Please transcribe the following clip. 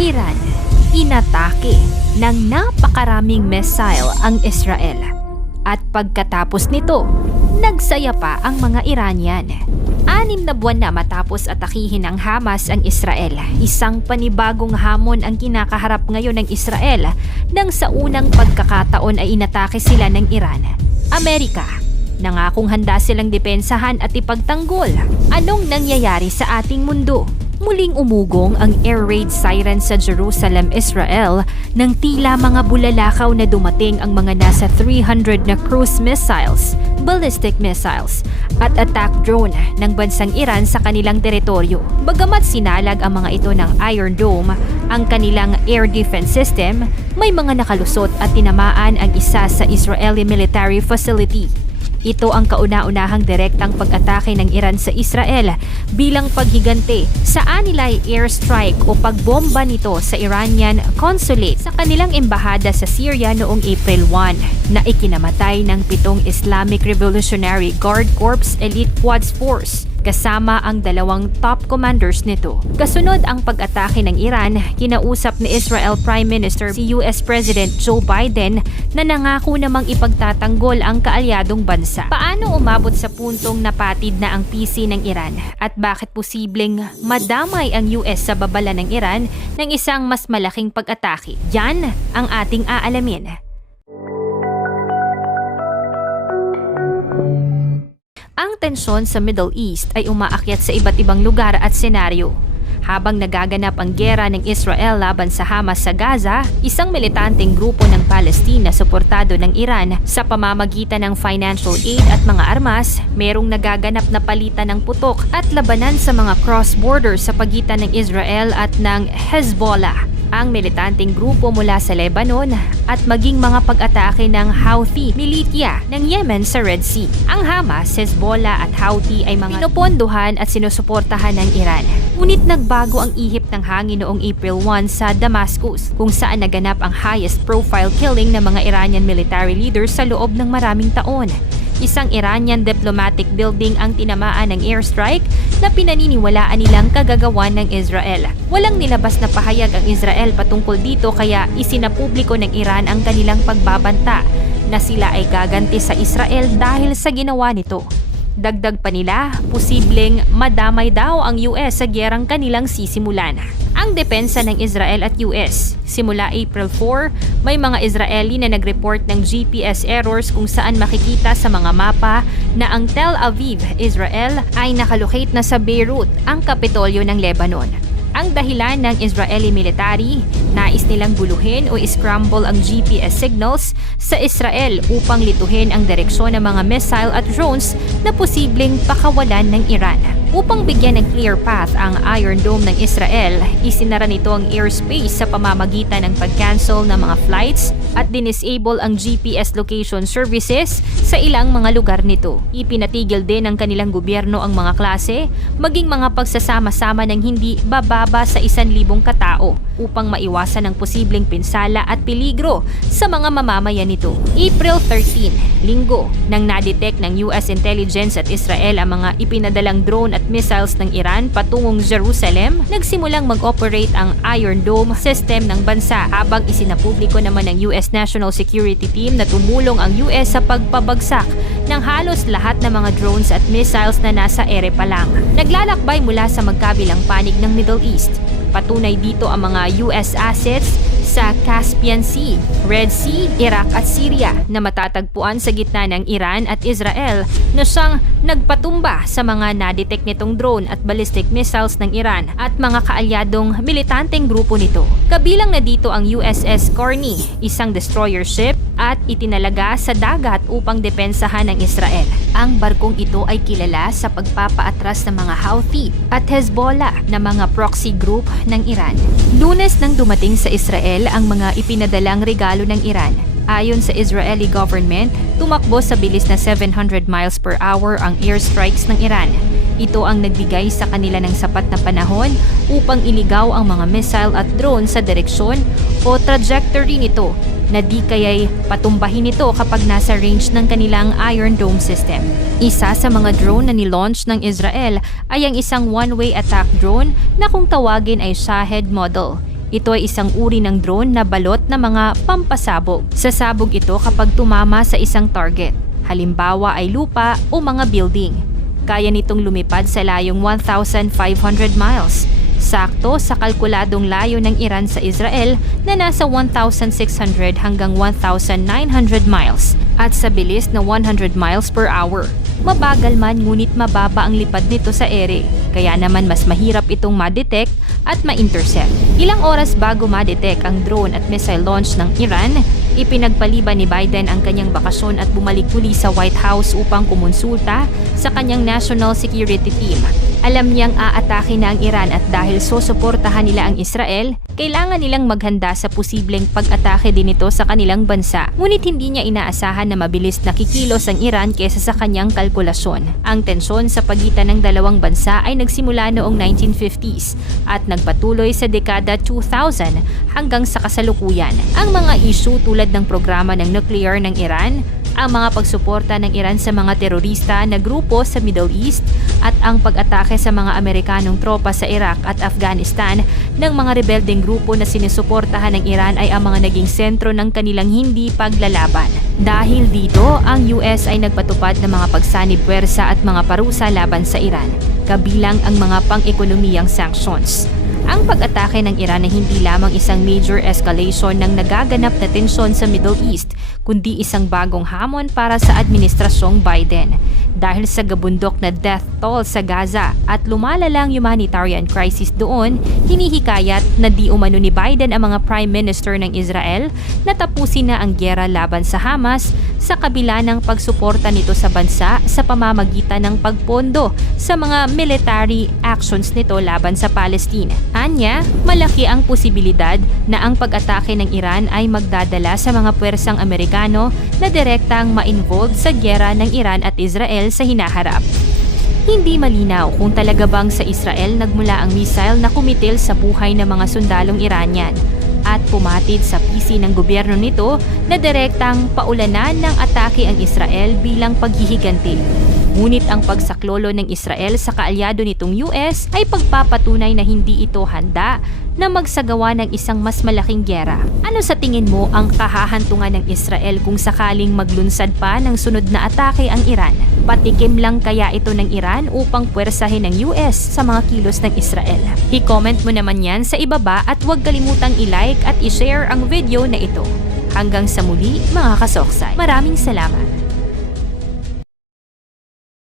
Iran, inatake ng napakaraming missile ang Israel. At pagkatapos nito, nagsaya pa ang mga Iranian. 6 na buwan na matapos atakihin ng Hamas ang Israel. Isang panibagong hamon ang kinakaharap ngayon ng Israel nang sa unang pagkakataon ay inatake sila ng Iran. Amerika, nangakong handa silang depensahan at ipagtanggol. Anong nangyayari sa ating mundo? Muling umugong ang air raid siren sa Jerusalem, Israel nang tila mga bulalakaw na dumating ang mga nasa 300 na cruise missiles, ballistic missiles at attack drone ng bansang Iran sa kanilang teritoryo. Bagamat sinalag ang mga ito ng Iron Dome, ang kanilang air defense system, may mga nakalusot at tinamaan ang isa sa Israeli military facility. Ito ang kauna-unahang direktang pag-atake ng Iran sa Israel bilang paghigante sa anilay airstrike o pagbomba nito sa Iranian consulate sa kanilang embahada sa Syria noong April 1 na ikinamatay ng 7 Islamic Revolutionary Guard Corps Elite Quds Force kasama ang 2 top commanders nito. Kasunod ang pag-atake ng Iran, kinausap ni Israel Prime Minister si US President Joe Biden na nangako namang ipagtatanggol ang kaalyadong bansa. Paano umabot sa puntong napatid na ang PC ng Iran at bakit posibleng madamay ang US sa babala ng Iran ng isang mas malaking pag-atake? Yan ang ating aalamin. Ang tensyon sa Middle East ay umaakyat sa iba't ibang lugar at senaryo. Habang nagaganap ang giyera ng Israel laban sa Hamas sa Gaza, isang militanteng grupo ng Palestina suportado ng Iran sa pamamagitan ng financial aid at mga armas, merong nagaganap na palitan ng putok at labanan sa mga cross-border sa pagitan ng Israel at ng Hezbollah, ang militanteng grupo mula sa Lebanon at maging mga pag-atake ng Houthi militia ng Yemen sa Red Sea. Ang Hamas, Hezbollah at Houthi ay mga pinopondohan at sinusuportahan ng Iran. Ngunit nagbago ang ihip ng hangin noong April 1 sa Damascus, kung saan naganap ang highest profile killing ng mga Iranian military leaders sa loob ng maraming taon. Isang Iranian diplomatic building ang tinamaan ng airstrike na pinaniniwalaan nilang kagagawan ng Israel. Walang nilabas na pahayag ang Israel patungkol dito kaya isinapubliko ng Iran ang kanilang pagbabanta na sila ay gaganti sa Israel dahil sa ginawa nito. Dagdag pa nila, posibleng madamay daw ang US sa gyerang kanilang sisimulan. Ang depensa ng Israel at US. Simula April 4, may mga Israeli na nag-report ng GPS errors kung saan makikita sa mga mapa na ang Tel Aviv, Israel ay nakalocate na sa Beirut, ang kapitolyo ng Lebanon. Ang dahilan ng Israeli military, nais nilang buluhin o scramble ang GPS signals sa Israel upang lituhin ang direksyon ng mga missile at drones na posibleng pakawalan ng Iran. Upang bigyan ng clear path ang Iron Dome ng Israel, isinara nito ang airspace sa pamamagitan ng pag-cancel ng mga flights at dinisable ang GPS location services sa ilang mga lugar nito. Ipinatigil din ng kanilang gobyerno ang mga klase, maging mga pagsasama-sama ng hindi bababa sa 1,000 katao upang maiwasan ang posibleng pinsala at peligro sa mga mamamayan nito. April 13, Linggo, nang nadetect ng US intelligence at Israel ang mga ipinadalang drone at missiles ng Iran patungong Jerusalem, nagsimulang mag-operate ang Iron Dome system ng bansa habang isinapubliko naman ng US National Security Team na tumulong ang US sa pagpabagsak ng halos lahat ng mga drones at missiles na nasa ere pa lang. Naglalakbay mula sa magkabilang panig ng Middle East. Patunay dito ang mga US assets sa Caspian Sea, Red Sea, Iraq at Syria na matatagpuan sa gitna ng Iran at Israel na siyang nagpatumba sa mga nadetect nitong drone at ballistic missiles ng Iran at mga kaalyadong militanteng grupo nito. Kabilang na dito ang USS Carney, isang destroyer ship at itinalaga sa dagat upang depensahan ng Israel. Ang barkong ito ay kilala sa pagpapaatras ng mga Houthi at Hezbollah na mga proxy group ng Iran. Lunes nang dumating sa Israel ang mga ipinadalang regalo ng Iran. Ayon sa Israeli government, tumakbo sa bilis na 700 miles per hour ang airstrikes ng Iran. Ito ang nagbigay sa kanila ng sapat na panahon upang iligaw ang mga missile at drone sa direksyon o trajectory nito na di kaya'y patumbahin ito kapag nasa range ng kanilang Iron Dome system. Isa sa mga drone na nilaunch ng Israel ay ang isang one-way attack drone na kung tawagin ay Shahed model. Ito ay isang uri ng drone na balot na mga pampasabog. Sasabog ito kapag tumama sa isang target. Halimbawa ay lupa o mga building. Kaya nitong lumipad sa layong 1,500 miles. Sakto sa kalkuladong layo ng Iran sa Israel na nasa 1,600 hanggang 1,900 miles at sa bilis na 100 miles per hour. Mabagal man ngunit mababa ang lipad nito sa ere, kaya naman mas mahirap itong ma-detect at ma-intercept. Ilang oras bago ma-detect ang drone at missile launch ng Iran, ipinagpaliban ni Biden ang kanyang bakasyon at bumalik muli sa White House upang kumonsulta sa kanyang National Security Team. Alam niyang aatake na ang Iran at dahil susuportahan nila ang Israel, kailangan nilang maghanda sa posibleng pag-atake din ito sa kanilang bansa. Ngunit hindi niya inaasahan na mabilis na kikilos ang Iran kesa sa kanyang kalkulasyon. Ang tensyon sa pagitan ng dalawang bansa ay nagsimula noong 1950s at nagpatuloy sa dekada 2000 hanggang sa kasalukuyan. Ang mga issue tulad ng programa ng nuclear ng Iran, ang mga pagsuporta ng Iran sa mga terorista na grupo sa Middle East at ang pag-atake sa mga Amerikanong tropa sa Iraq at Afghanistan ng mga rebeldeng grupo na sinusuportahan ng Iran ay ang mga naging sentro ng kanilang hindi paglalaban. Dahil dito, ang US ay nagpatupad ng mga pagsanib puwersa at mga parusa laban sa Iran, kabilang ang mga pang-ekonomiyang sanctions. Ang pag-atake ng Iran ay hindi lamang isang major escalation ng nagaganap na tensyon sa Middle East, kundi isang bagong hamon para sa administrasyong Biden. Dahil sa gabundok na death toll sa Gaza at lumalalang humanitarian crisis doon, hinihikayat na di umano ni Biden ang mga Prime Minister ng Israel na tapusin na ang gyera laban sa Hamas sa kabila ng pagsuporta nito sa bansa sa pamamagitan ng pagpondo sa mga military actions nito laban sa Palestine. Anya, malaki ang posibilidad na ang pag-atake ng Iran ay magdadala sa mga puwersang Amerikano na direktang ma-involved sa gyera ng Iran at Israel sa hinaharap. Hindi malinaw kung talaga bang sa Israel nagmula ang missile na kumitil sa buhay ng mga sundalong Iranian at pumatid sa PC ng gobyerno nito na direktang paulanan ng atake ang Israel bilang paghihiganti. Ngunit ang pagsaklolo ng Israel sa kaalyado nitong US ay pagpapatunay na hindi ito handa na magsagawa ng isang mas malaking gyera. Ano sa tingin mo ang kahahantungan ng Israel kung sakaling maglunsad pa ng sunod na atake ang Iran? Patikim lang kaya ito ng Iran upang puwersahin ng US sa mga kilos ng Israel? I-comment mo naman yan sa ibaba at huwag kalimutang i-like at i-share ang video na ito. Hanggang sa muli mga kasoksay. Maraming salamat.